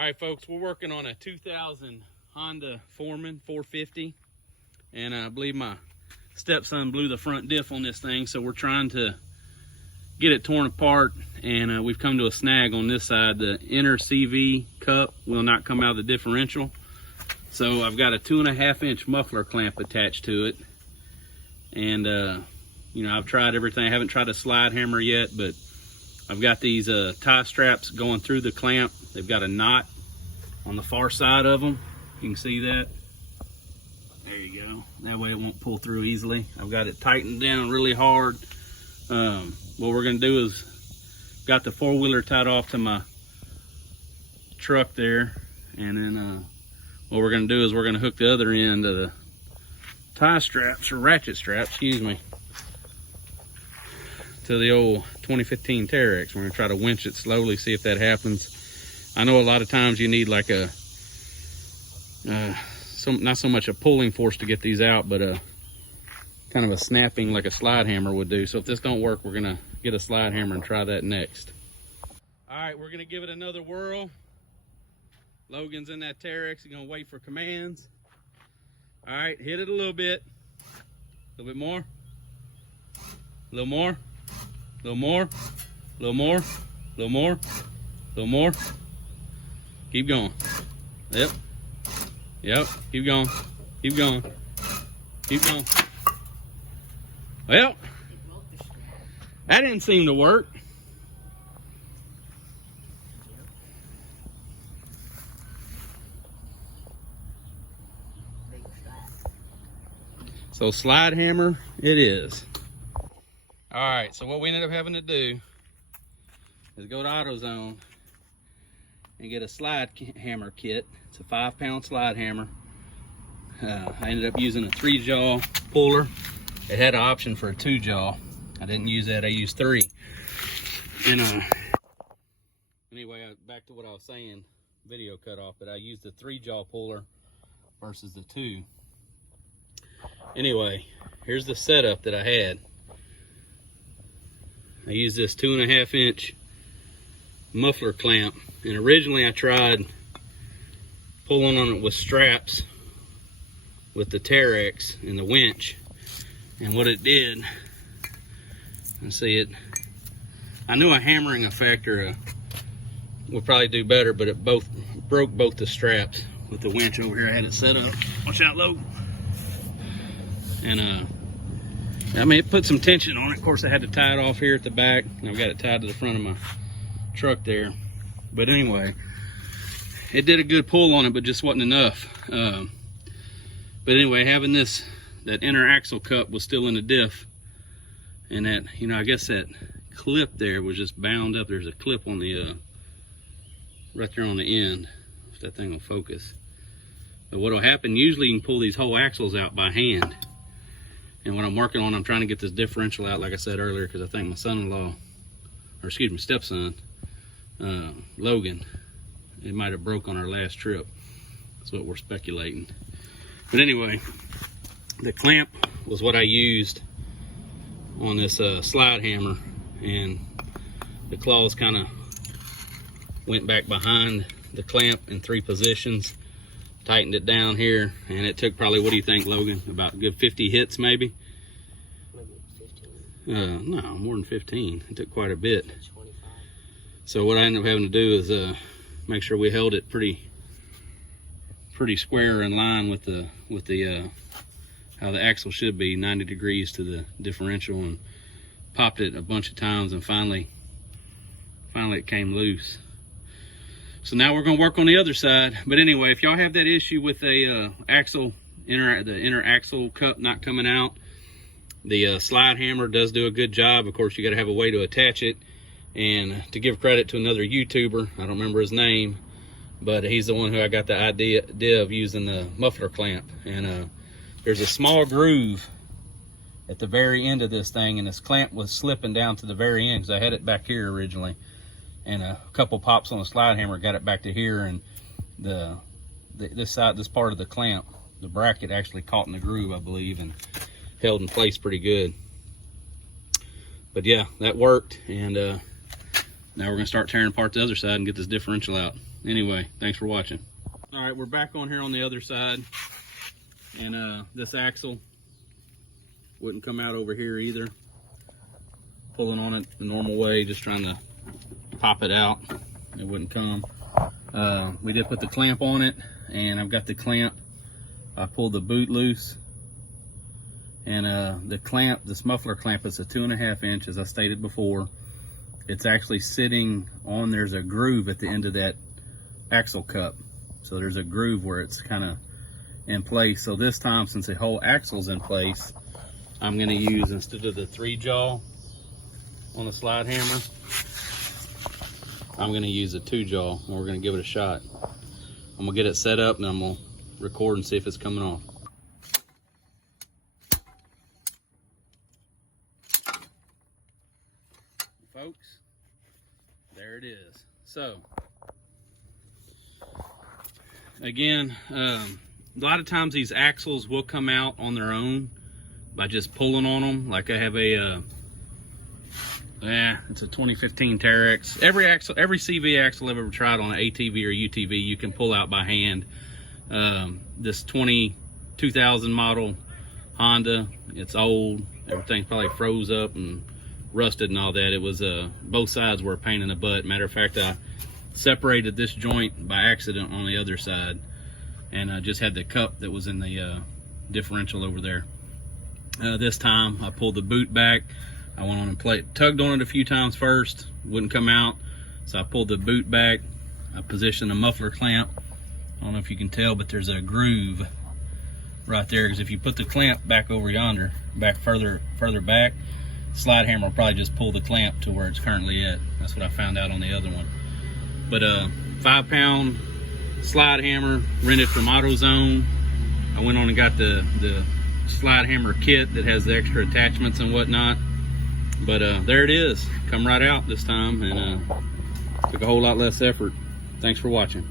All right, folks, we're working on a 2000 Honda Foreman 450, and I believe my stepson blew the front diff on this thing, so we're trying to get it torn apart, and we've come to a snag on this side. The inner CV cup will not come out of the differential, so I've got a 2.5-inch muffler clamp attached to it, and you know, I've tried everything. I haven't tried a slide hammer yet, but I've got these tie straps going through the clamp. They've got a knot on the far side of them. You can see that. There you go. That way it won't pull through easily. I've got it tightened down really hard. What we're gonna do is, got the four-wheeler tied off to my truck there, and then what we're gonna do is we're gonna hook the other end of the tie straps, or ratchet straps, excuse me, to the old 2015 Terex. We're gonna try to winch it slowly, see if that happens. I know a lot of times you need like a, not so much a pulling force to get these out, but kind of a snapping like a slide hammer would do. So if this don't work, we're gonna get a slide hammer and try that next. All right, we're gonna give it another whirl. Logan's in that Terex, he's gonna wait for commands. All right, hit it a little bit. A little bit more. A little more. A little more. A little more. A little more. A little more. Keep going. Yep. Yep. Keep going. Keep going. Keep going. Well, that didn't seem to work. So slide hammer it is. All right, so what we ended up having to do is go to AutoZone and get a slide hammer kit. It's a 5-pound slide hammer. I ended up using a 3-jaw puller. It had an option for a 2-jaw. I didn't use that, I used 3. And anyway, back to what I was saying, video cut off, but I used the 3-jaw puller versus the 2. Anyway, here's the setup that I had. I used this 2.5-inch muffler clamp, and originally I tried pulling on it with straps with the Terex and the winch, and what it did, let's see it, I knew a hammering effect or would probably do better, but it broke both the straps with the winch over here. I had it set up. Watch out, Logan. And I mean, it put some tension on it. Of course, I had to tie it off here at the back, and I've got it tied to the front of my truck there. But anyway, it did a good pull on it, but just wasn't enough. But anyway, having that inner axle cup was still in the diff, and that, you know, I guess that clip there was just bound up. There's a clip on the right there on the end, if that thing will focus. But what'll happen, usually you can pull these whole axles out by hand. And what I'm working on, I'm trying to get this differential out, like I said earlier, because I think my son-in-law, or excuse me, stepson, Logan, it might have broke on our last trip. That's what we're speculating. But anyway, the clamp was what I used on this slide hammer, and the claws kind of went back behind the clamp in 3 positions, tightened it down here, and it took probably, what do you think, Logan, about a good 50 hits maybe? Maybe 15. No, more than 15. It took quite a bit. 25. So what I ended up having to do is make sure we held it pretty square in line with the how the axle should be, 90 degrees to the differential, and popped it a bunch of times, and finally it came loose. So now we're going to work on the other side. But anyway, if y'all have that issue with a the inner axle cup not coming out, the slide hammer does do a good job. Of course, you got to have a way to attach it. And to give credit to another YouTuber, I don't remember his name, but he's the one who I got the idea of using the muffler clamp. And there's a small groove at the very end of this thing, and this clamp was slipping down to the very end because I had it back here originally. And a couple pops on the slide hammer got it back to here, and this part of the clamp, the bracket, actually caught in the groove, I believe, and held in place pretty good. But yeah, that worked, and now we're gonna start tearing apart the other side and get this differential out. anyway, thanks for watching. All right, we're back on here on the other side, and this axle wouldn't come out over here either. Pulling on it the normal way, just trying to pop it out, it wouldn't come. We did put the clamp on it, and I've got the clamp. I pulled the boot loose, and the clamp, this muffler clamp, is a 2.5 inch, as I stated before. It's actually sitting on, there's a groove at the end of that axle cup. So there's a groove where it's kind of in place. So this time, since the whole axle's in place, I'm gonna use, instead of the 3-jaw on the slide hammer, I'm gonna use a 2-jaw, and we're gonna give it a shot. I'm gonna get it set up, and I'm gonna record and see if it's coming off. Folks, there it is. So again, a lot of times these axles will come out on their own by just pulling on them. Like I have a it's a 2015 Terex. Every CV axle I've ever tried on an ATV or UTV, you can pull out by hand. This 2000 model Honda, it's old, everything probably froze up and rusted and all that. It was both sides were a pain in the butt. Matter of fact, I separated this joint by accident on the other side, and I just had the cup that was in the differential over there. This time I pulled the boot back. I went on and tugged on it a few times first, wouldn't come out, so I pulled the boot back. I positioned a muffler clamp. I don't know if you can tell, but there's a groove right there, because if you put the clamp back over yonder, back further back, slide hammer will probably just pull the clamp to where it's currently at. That's what I found out on the other one. But 5-pound slide hammer, rented from AutoZone. I went on and got the slide hammer kit that has the extra attachments and whatnot. But there it is, come right out this time, and took a whole lot less effort. Thanks for watching.